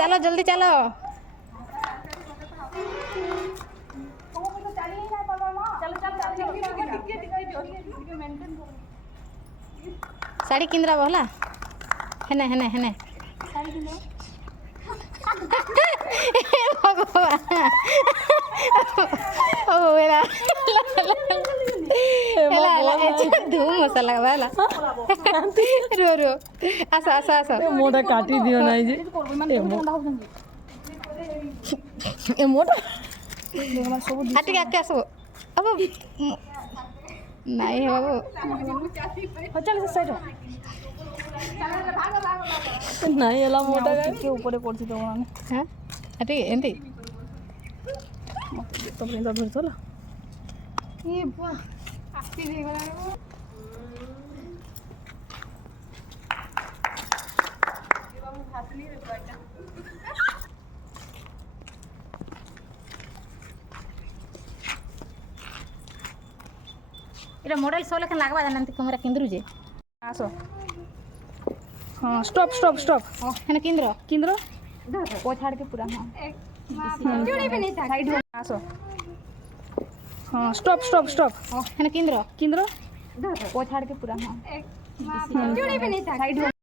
चलो जल्दी चलो। साड़ी किंद्रा बोला हेने हेने हेने धूम मसाला वाला रो रो आस आस आस मोटा काटी दियो नाही जे ए मोटा आटे आके आसो अब नहीं है बाबू चल से साइड नाही एला मोटा के ऊपर पड़छि तो माने हां आटे एंती तो बिंदा धर चला ए बा आस्ती दे गला एटा मॉडल 16 लखन लागबा जानंती हमरा केंद्रु जे आसो हां स्टॉप स्टॉप स्टॉप हेने केंद्र किंद्रो वो छाड़ के पूरा हां जोड़ी भी नहीं था साइड आसो हां स्टॉप स्टॉप स्टॉप हेने केंद्र किंद्रो वो छाड़ के पूरा हां जोड़ी भी नहीं था साइड